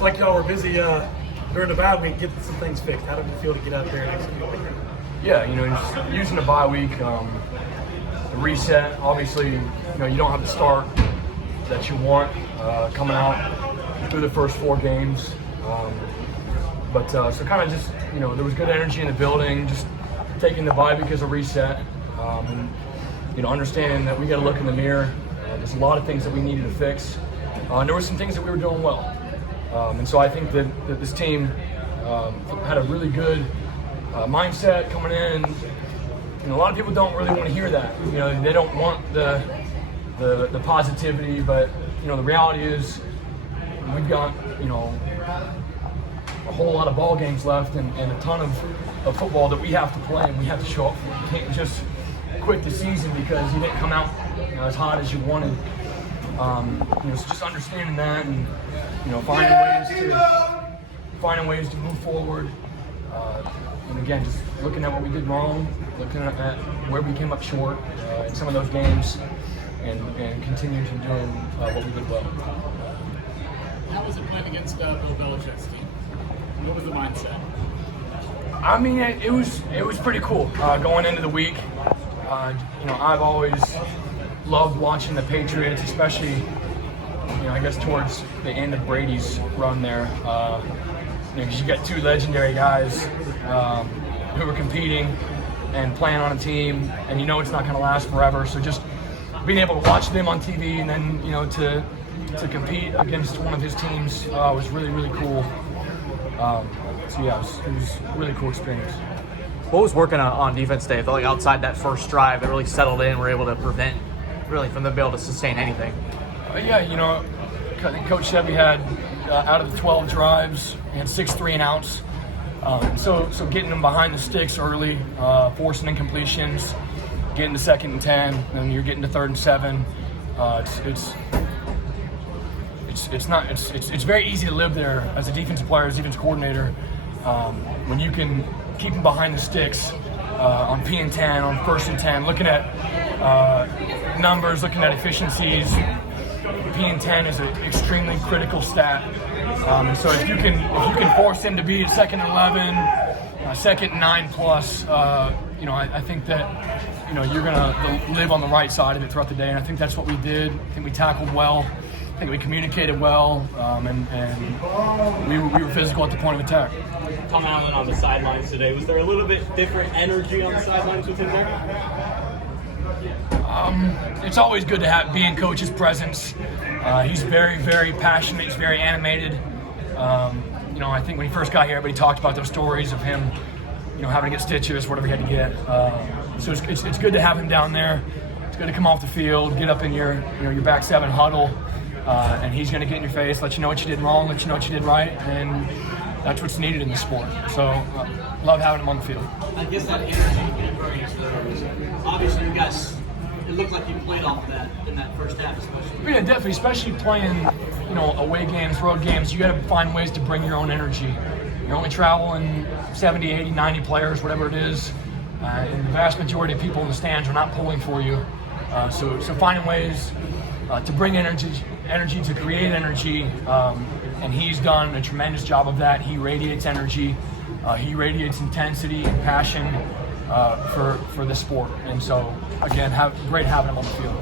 looks like y'all were busy during the bye week getting some things fixed. How did it feel to get out there and execute like that? Yeah, just using the bye week, the reset. Obviously, you don't have the start that you want coming out through the first 4 games. So kind of just, there was good energy in the building, just taking the bye week as a reset. Understanding that we got to look in the mirror. There's a lot of things that we needed to fix. And there were some things that we were doing well. And so I think that this team had a really good mindset coming in. A lot of people don't really want to hear that. They don't want the positivity, but the reality is we've got a whole lot of ball games left and a ton of football that we have to play and we have to show up for. You can't just quit the season because you didn't come out as hot as you wanted. So just understanding that and finding ways to move forward. And again, just looking at what we did wrong, looking at where we came up short in some of those games, and continuing to do what we did well. How was it playing against Bill Belichick's team? What was the mindset? I mean, it was pretty cool going into the week. I've always loved watching the Patriots, especially I guess towards the end of Brady's run there. Because you got 2 legendary guys who are competing and playing on a team, and it's not going to last forever. So just being able to watch them on TV and then to compete against one of his teams was really, really cool. It was a really cool experience. What was working on defense today? I felt like outside that first drive, it really settled in. We're able to prevent really from them being able to sustain anything. I think Coach said we had out of the 12 drives, we had 6 3-and-outs. So getting them behind the sticks early, forcing incompletions, getting to 2nd and 10, and you're getting to 3rd and 7. It's very easy to live there as a defensive player, as a defensive coordinator, when you can keep them behind the sticks on P and 10, on 1st and 10, looking at numbers, looking at efficiencies. P and 10 is an extremely critical stat. So if you can force them to be 2nd and 11, 2nd and 9 plus, I think that you're gonna live on the right side of it throughout the day, and I think that's what we did. I think we tackled well. I think we communicated well, and we were physical at the point of attack. Tom Allen on the sidelines today. Was there a little bit different energy on the sidelines with him there? It's always good to be in Coach's presence. He's very, very passionate. He's very animated. I think when he first got here, everybody talked about those stories of him, having to get stitches, whatever he had to get. So it's good to have him down there. It's good to come off the field, get up in your back 7 huddle, and he's going to get in your face, let you know what you did wrong, let you know what you did right, and that's what's needed in the sport. So love having him on the field. I guess that energy you bring, obviously you guys, it looked like you played off of that in that first half especially. Yeah, definitely, especially playing, away games, road games, you got to find ways to bring your own energy. You're only traveling 70, 80, 90 players, whatever it is, and the vast majority of people in the stands are not pulling for you. So finding ways to bring energy, to create energy, and he's done a tremendous job of that. He radiates energy, he radiates intensity and passion for the sport, and so again, great having him on the field.